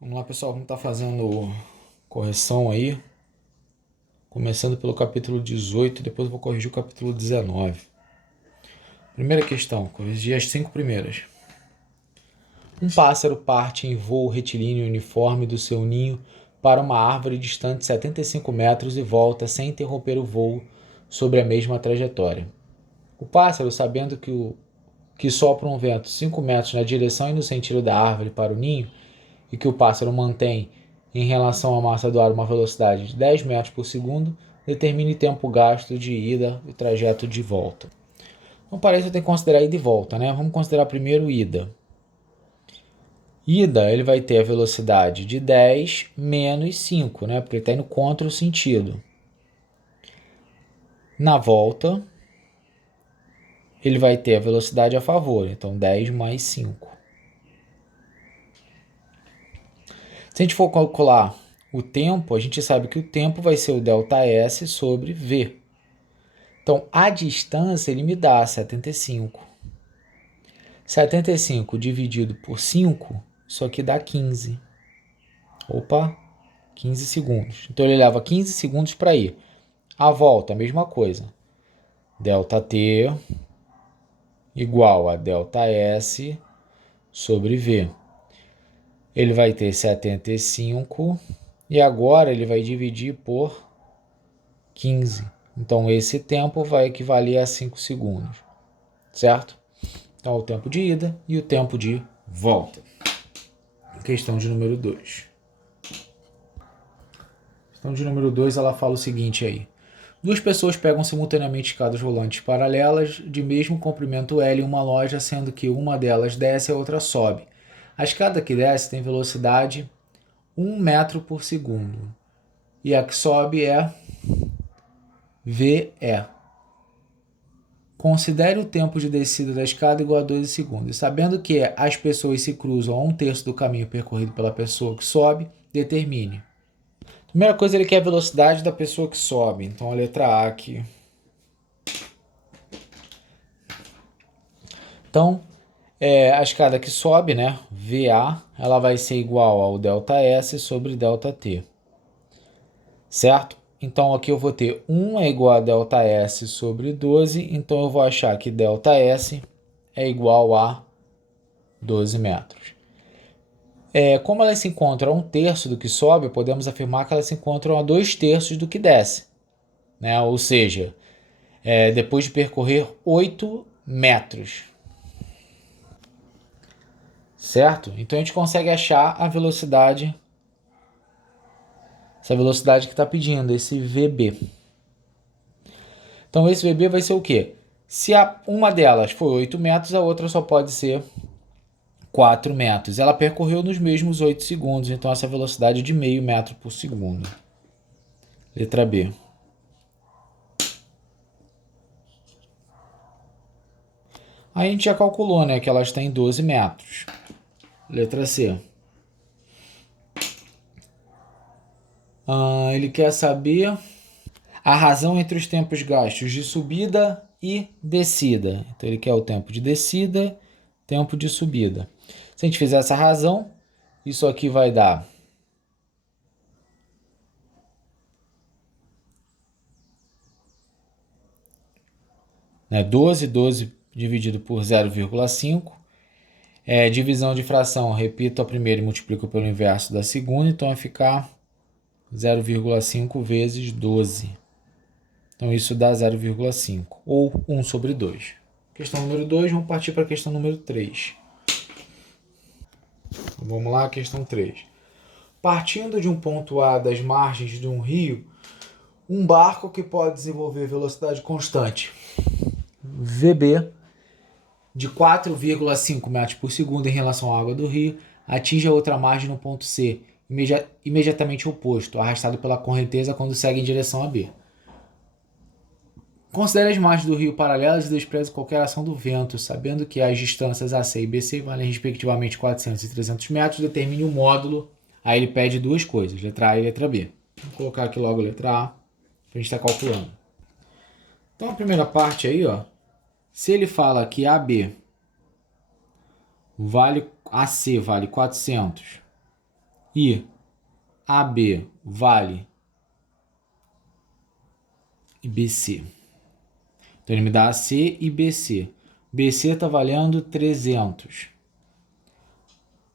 Vamos lá, pessoal, vamos estar fazendo correção aí, começando pelo capítulo 18, depois eu vou corrigir o capítulo 19. Primeira questão, corrigir as 5 primeiras. Um pássaro parte em voo retilíneo uniforme do seu ninho para uma árvore distante 75 metros e volta sem interromper o voo sobre a mesma trajetória. O pássaro, sabendo que sopra um vento 5 metros na direção e no sentido da árvore para o ninho, e que o pássaro mantém em relação à massa do ar uma velocidade de 10 metros por segundo, determine tempo gasto de ida e trajeto de volta. Então, para isso eu tenho que considerar ida e volta, né? Vamos considerar primeiro ida. Ida, ele vai ter a velocidade de 10 menos 5, né? Porque ele está indo contra o sentido. Na volta, ele vai ter a velocidade a favor, então 10 mais 5. Se a gente for calcular o tempo, a gente sabe que o tempo vai ser o ΔS sobre V. Então, a distância ele me dá 75. 75 dividido por 5, isso aqui dá 15. Opa, 15 segundos. Então, ele leva 15 segundos para ir. A volta, a mesma coisa. ΔT igual a ΔS sobre V. Ele vai ter 75 e agora ele vai dividir por 15. Então, esse tempo vai equivaler a 5 segundos, certo? Então, o tempo de ida e o tempo de volta. Questão de número 2. Questão de número 2, ela fala o seguinte aí. Duas pessoas pegam simultaneamente escadas rolantes paralelas de mesmo comprimento L em uma loja, sendo que uma delas desce e a outra sobe. A escada que desce tem velocidade 1 metro por segundo. E a que sobe é VE. Considere o tempo de descida da escada igual a 12 segundos. Sabendo que as pessoas se cruzam a 1/3 do caminho percorrido pela pessoa que sobe, determine. Primeira coisa, ele quer a velocidade da pessoa que sobe. Então, a letra A aqui. Então, a escada que sobe, né, VA, ela vai ser igual ao ΔS sobre ΔT. Certo? Então, aqui eu vou ter 1 é igual a ΔS sobre 12. Então, eu vou achar que ΔS é igual a 12 metros. Como elas se encontram a 1/3 do que sobe, podemos afirmar que elas se encontram a 2/3 do que desce. Né? Ou seja, depois de percorrer 8 metros. Certo? Então a gente consegue achar a velocidade, essa velocidade que está pedindo, esse VB. Então esse VB vai ser o quê? Se uma delas for 8 metros, a outra só pode ser 4 metros. Ela percorreu nos mesmos 8 segundos, então essa velocidade é de meio metro por segundo. Letra B. Aí a gente já calculou, né, que elas têm 12 metros. Letra C. Ele quer saber a razão entre os tempos gastos de subida e descida. Então ele quer o tempo de descida, tempo de subida. Se a gente fizer essa razão, isso aqui vai dar 12 dividido por 0,5. Divisão de fração, repito a primeira e multiplico pelo inverso da segunda, então vai ficar 0,5 vezes 12. Então isso dá 0,5, ou 1 sobre 2. Questão número 2, vamos partir para a questão número 3. Vamos lá, questão 3. Partindo de um ponto A das margens de um rio, um barco que pode desenvolver velocidade constante, VB, de 4,5 metros por segundo em relação à água do rio, atinge a outra margem no ponto C, imediatamente oposto, arrastado pela correnteza quando segue em direção a B. Considere as margens do rio paralelas e despreze qualquer ação do vento, sabendo que as distâncias AC e BC valem respectivamente 400 e 300 metros, determine o módulo. Aí ele pede duas coisas, letra A e letra B. Vou colocar aqui logo a letra A, para a gente estar calculando. Então a primeira parte aí, ó, se ele fala que AC vale 400 e AB vale e BC. Então ele me dá AC e BC. BC está valendo 300.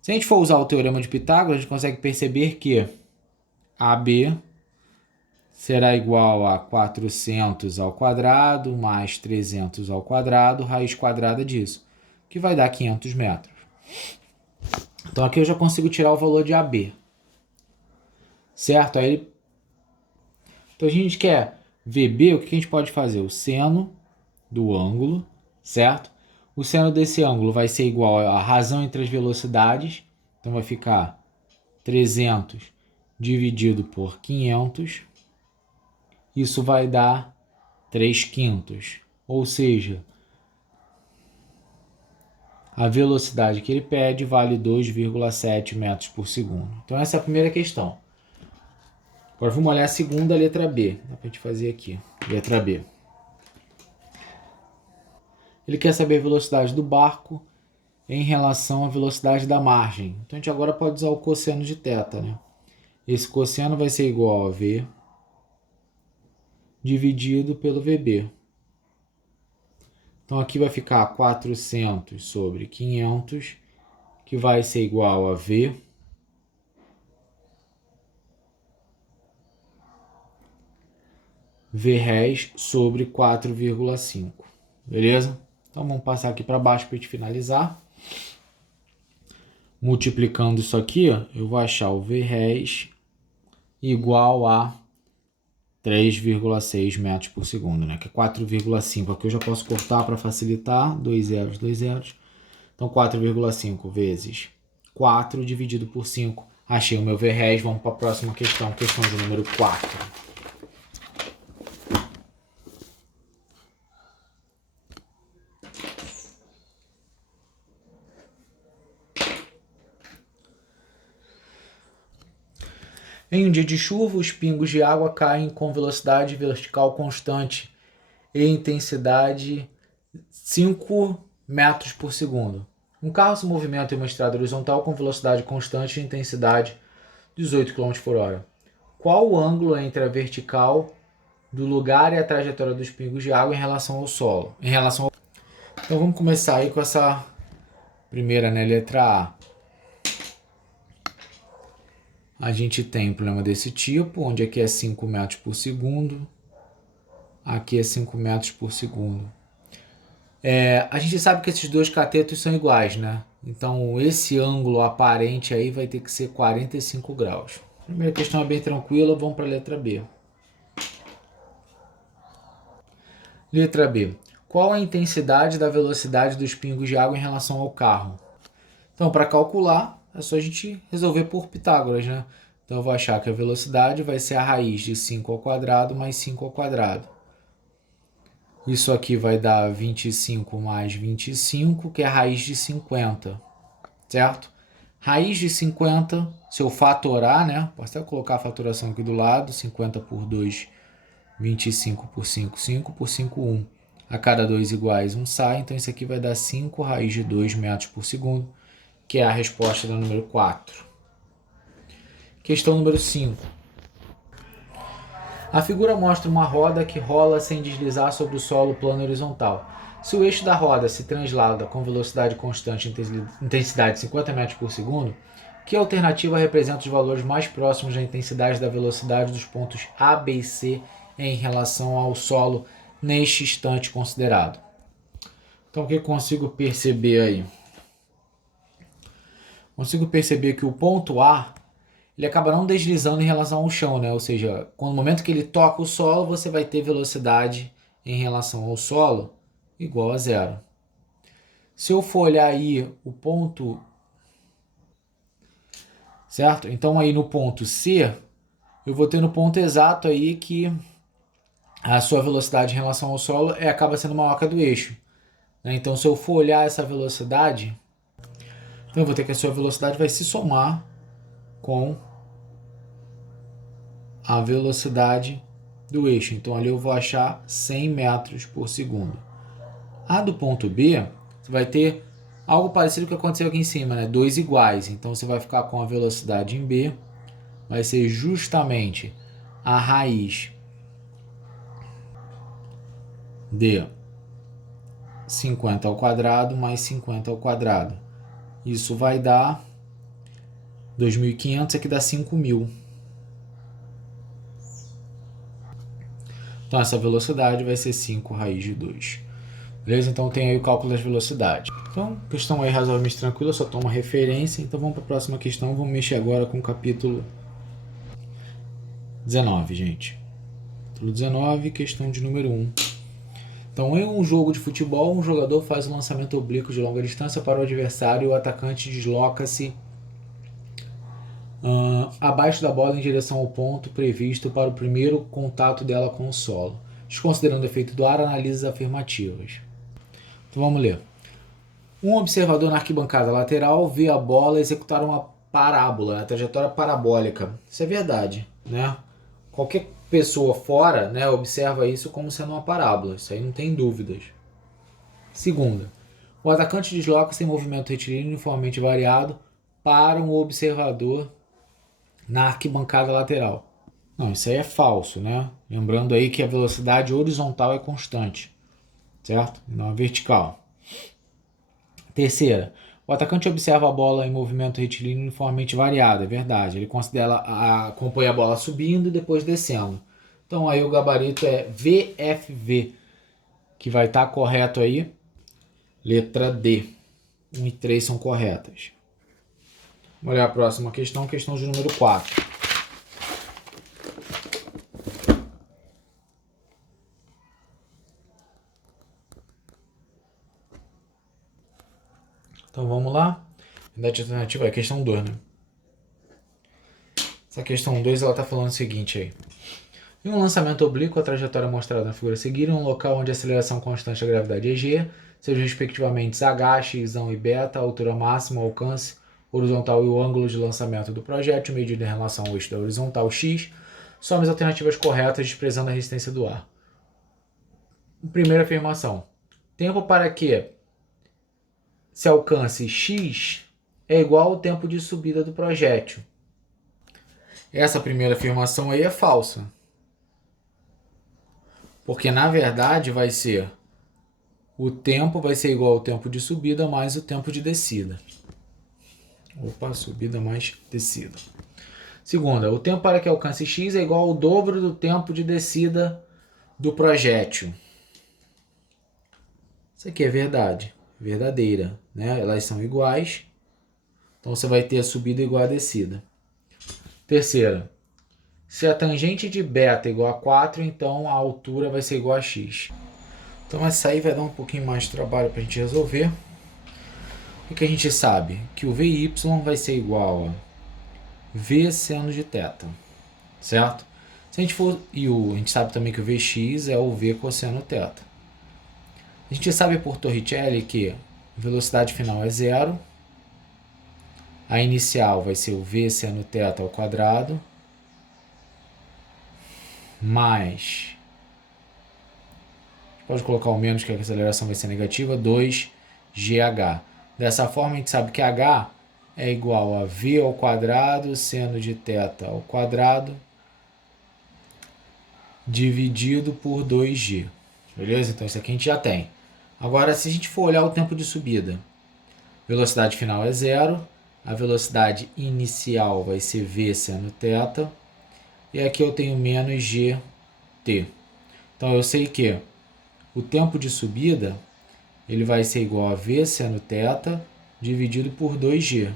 Se a gente for usar o teorema de Pitágoras, a gente consegue perceber que AB será igual a 400 ao quadrado mais 300 ao quadrado, raiz quadrada disso, que vai dar 500 metros. Então aqui eu já consigo tirar o valor de AB. Certo? Então a gente quer VB, o que a gente pode fazer? O seno do ângulo, certo? O seno desse ângulo vai ser igual à razão entre as velocidades. Então vai ficar 300 dividido por 500. Isso vai dar 3/5. Ou seja, a velocidade que ele pede vale 2,7 metros por segundo. Então essa é a primeira questão. Agora vamos olhar a segunda, letra B. Dá pra gente fazer aqui. Letra B. Ele quer saber a velocidade do barco em relação à velocidade da margem. Então a gente agora pode usar o cosseno de θ, né? Esse cosseno vai ser igual a V dividido pelo VB. Então aqui vai ficar 400 sobre 500, que vai ser igual a V Vres sobre 4,5. Beleza? Então vamos passar aqui para baixo para a gente finalizar. Multiplicando isso aqui, ó, eu vou achar o Vres igual a 3,6 metros por segundo, né? Que é 4,5. Aqui eu já posso cortar para facilitar. 2 zeros, 2 zeros. Então 4,5 vezes 4 dividido por 5. Achei o meu Vres. Vamos para a próxima questão. Questão de número 4. Em um dia de chuva, os pingos de água caem com velocidade vertical constante e intensidade 5 metros por segundo. Um carro se movimenta em uma estrada horizontal com velocidade constante e intensidade 18 km por hora. Qual o ângulo entre a vertical do lugar e a trajetória dos pingos de água em relação ao solo? Então vamos começar aí com essa primeira, né, letra A. A gente tem um problema desse tipo, onde aqui é 5 metros por segundo, aqui é 5 metros por segundo. A gente sabe que esses dois catetos são iguais, né? Então esse ângulo aparente aí vai ter que ser 45 graus. A primeira questão é bem tranquila, vamos para a letra B. Letra B. Qual a intensidade da velocidade dos pingos de água em relação ao carro? Então, para calcular, é só a gente resolver por Pitágoras, né? Então eu vou achar que a velocidade vai ser a raiz de 5 ao quadrado mais 5 ao quadrado. Isso aqui vai dar 25 mais 25, que é a raiz de 50, certo? Raiz de 50, se eu fatorar, né? Posso até colocar a fatoração aqui do lado, 50 por 2, 25 por 5, 5 por 5, 1. A cada 2 iguais, 1 sai, então isso aqui vai dar 5 raiz de 2 metros por segundo, que é a resposta da número 4. Questão número 5. A figura mostra uma roda que rola sem deslizar sobre o solo plano horizontal. Se o eixo da roda se translada com velocidade constante e intensidade de 50 metros por segundo, que alternativa representa os valores mais próximos da intensidade da velocidade dos pontos A, B e C em relação ao solo neste instante considerado? Então o que eu consigo perceber aí? Consigo perceber que o ponto A ele acaba não deslizando em relação ao chão, né? Ou seja, no momento que ele toca o solo, você vai ter velocidade em relação ao solo igual a zero. Se eu for olhar aí o ponto, certo? Então aí no ponto C, eu vou ter no ponto exato aí que a sua velocidade em relação ao solo acaba sendo maior que a do eixo, né? Então se eu for olhar essa velocidade, então eu vou ter que a sua velocidade vai se somar com a velocidade do eixo. Então ali eu vou achar 100 metros por segundo. A do ponto B, você vai ter Algo parecido com o que aconteceu aqui em cima, né? Dois iguais. Então você vai ficar com a velocidade em B. Vai ser justamente a raiz de 50 ao quadrado mais 50 ao quadrado. Isso vai dar 2.500, aqui dá 5.000. Então essa velocidade vai ser 5 raiz de 2. Beleza? Então tem aí o cálculo das velocidades. Então, questão aí razoavelmente tranquila, só toma referência. Então vamos para a próxima questão. Vamos mexer agora com o capítulo 19, gente. Capítulo 19, questão de número 1. Então, em um jogo de futebol, um jogador faz um lançamento oblíquo de longa distância para o adversário e o atacante desloca-se abaixo da bola em direção ao ponto previsto para o primeiro contato dela com o solo. Desconsiderando o efeito do ar, analise as afirmativas. Então vamos ler. Um observador na arquibancada lateral vê a bola executar uma parábola, na trajetória parabólica. Isso é verdade, né? Qualquer pessoa fora, né, observa isso como sendo uma parábola. Isso aí não tem dúvidas. Segunda, o atacante desloca-se em movimento retilíneo uniformemente variado para um observador na arquibancada lateral. Não, isso aí é falso, né? Lembrando aí que a velocidade horizontal é constante, certo? E não a vertical. Terceira, o atacante observa a bola em movimento retilíneo uniformemente variado, é verdade. Ele acompanha a bola subindo e depois descendo. Então aí o gabarito é VFV, que vai estar correto aí. Letra D. 1 e 3 são corretas. Vamos olhar a próxima questão, questão de número 4. Então vamos lá. Unidade alternativa é a questão 2, né? Essa questão 2 ela está falando o seguinte aí. Em um lançamento oblíquo, a trajetória mostrada na figura a seguir é um local onde a aceleração constante da gravidade é g, sejam respectivamente h, x e beta, a altura máxima, o alcance horizontal e o ângulo de lançamento do projétil, medido em relação ao eixo da horizontal x, some as alternativas corretas desprezando a resistência do ar. Primeira afirmação. Tempo para que se alcance x é igual ao tempo de subida do projétil. Essa primeira afirmação aí é falsa. Porque na verdade vai ser o tempo vai ser igual ao tempo de subida mais o tempo de descida. Opa, subida mais descida. Segunda, o tempo para que alcance x é igual ao dobro do tempo de descida do projétil. Isso aqui é verdade, verdadeira, né? Elas são iguais, então você vai ter a subida igual a descida. Terceira, se a tangente de beta é igual a 4, então a altura vai ser igual a x. Então essa aí vai dar um pouquinho mais de trabalho para a gente resolver. O que a gente sabe? Que o VY vai ser igual a V seno de θ, certo? Se a gente for, a gente sabe também que o Vx é o V cosseno θ. A gente sabe por Torricelli que a velocidade final é zero, a inicial vai ser o V seno θ ao quadrado, mais, pode colocar o menos que a aceleração vai ser negativa, 2gh. Dessa forma a gente sabe que h é igual a V ao quadrado seno de θ ao quadrado dividido por 2g. Beleza? Então isso aqui a gente já tem. Agora se a gente for olhar o tempo de subida, velocidade final é zero, a velocidade inicial vai ser V seno θ, e aqui eu tenho menos gt. Então eu sei que o tempo de subida ele vai ser igual a V seno θ dividido por 2g.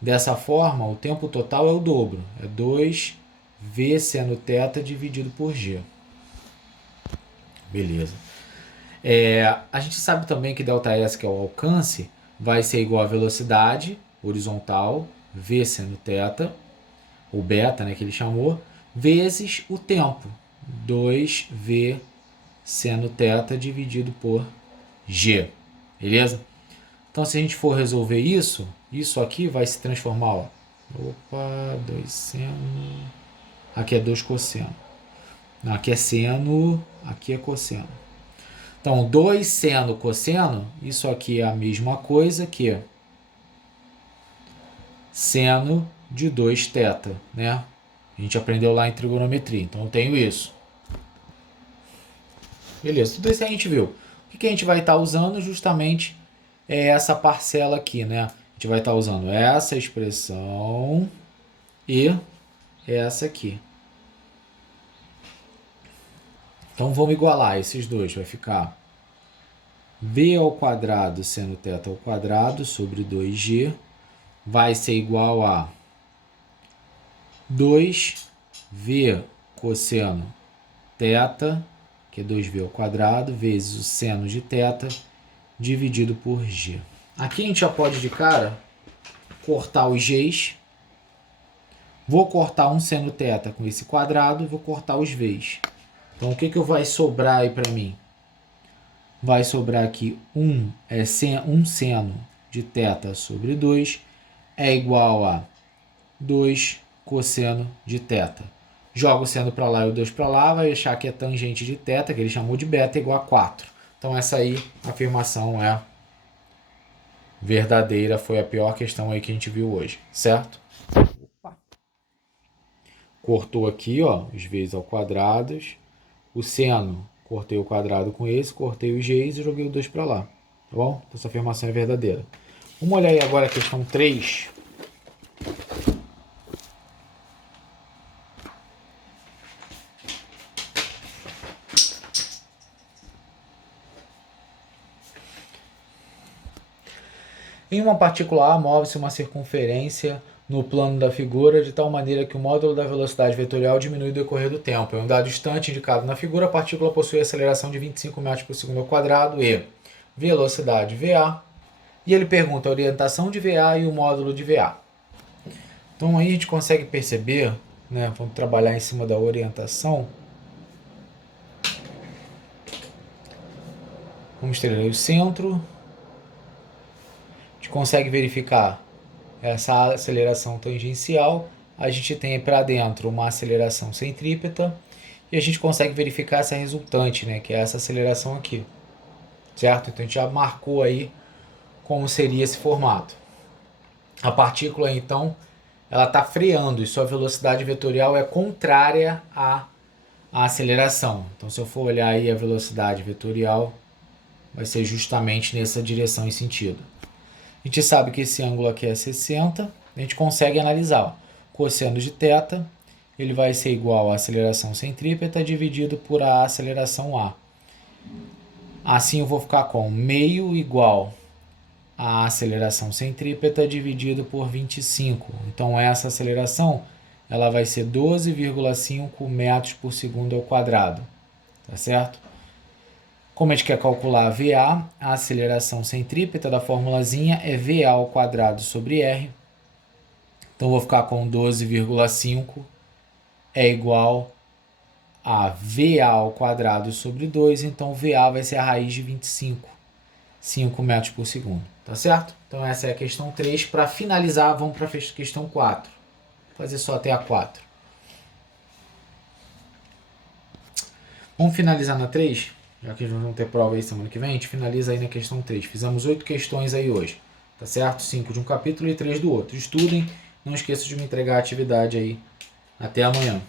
Dessa forma, o tempo total é o dobro, é 2v seno θ dividido por g. Beleza. A gente sabe também que ΔS, que é o alcance, vai ser igual a velocidade horizontal, v seno θ, ou beta, né, que ele chamou, vezes o tempo, 2v seno θ dividido por g. Beleza? Então, se a gente for resolver isso aqui vai se transformar, ó. Opa, 2 seno. Aqui é 2 cosseno. Aqui é seno, aqui é cosseno. Então, 2 seno cosseno, isso aqui é a mesma coisa que seno de 2 θ, né? A gente aprendeu lá em trigonometria, então eu tenho isso. Beleza, tudo isso a gente viu. O que a gente vai estar usando justamente é essa parcela aqui, né? A gente vai estar usando essa expressão e essa aqui. Então vamos igualar esses dois. Vai ficar v ao quadrado seno θ ao quadrado sobre 2g vai ser igual a 2v cosseno θ, que é 2v ao quadrado, vezes o seno de θ, dividido por g. Aqui a gente já pode de cara cortar os g's. Vou cortar um seno θ com esse quadrado e vou cortar os v's. Então o que vai sobrar aí para mim? Vai sobrar aqui um seno de θ sobre 2 é igual a 2 cosseno de θ. Jogo o seno para lá e o 2 para lá, vai achar que é tangente de θ, que ele chamou de beta, igual a 4. Então essa aí, a afirmação é verdadeira, foi a pior questão aí que a gente viu hoje, certo? Opa. Cortou aqui, ó, os v's ao quadrado, o seno, cortei o quadrado com esse, cortei os g's e joguei o 2 para lá, tá bom? Então essa afirmação é verdadeira. Vamos olhar aí agora a questão 3. Em uma partícula A, move-se uma circunferência no plano da figura de tal maneira que o módulo da velocidade vetorial diminui no decorrer do tempo. Em um dado instante indicado na figura, a partícula possui aceleração de 25 metros por segundo ao quadrado e velocidade VA. E ele pergunta a orientação de VA e o módulo de VA. Então aí a gente consegue perceber, né? Vamos trabalhar em cima da orientação. Vamos ter aí o centro. A gente consegue verificar essa aceleração tangencial. A gente tem para dentro uma aceleração centrípeta e a gente consegue verificar essa resultante, né, que é essa aceleração aqui, certo? Então a gente já marcou aí como seria esse formato. A partícula então ela está freando e sua velocidade vetorial é contrária à aceleração. Então se eu for olhar aí a velocidade vetorial vai ser justamente nessa direção e sentido. A gente sabe que esse ângulo aqui é 60, a gente consegue analisar. Ó. Cosseno de θ, ele vai ser igual à aceleração centrípeta dividido por a aceleração A. Assim eu vou ficar com meio igual à aceleração centrípeta dividido por 25. Então essa aceleração ela vai ser 12,5 metros por segundo ao quadrado. Tá certo? Como a gente quer calcular VA, a aceleração centrípeta da formulazinha é VA ao quadrado sobre R. Então, vou ficar com 12,5 é igual a VA ao quadrado sobre 2. Então, VA vai ser a raiz de 25, 5 metros por segundo. Tá certo? Então, essa é a questão 3. Para finalizar, vamos para a questão 4. Vou fazer só até a 4. Vamos finalizar na 3? Já que nós vamos ter prova aí semana que vem, a gente finaliza aí na questão 3. Fizemos 8 questões aí hoje, tá certo? 5 de um capítulo e 3 do outro. Estudem, não esqueçam de me entregar a atividade aí. Até amanhã.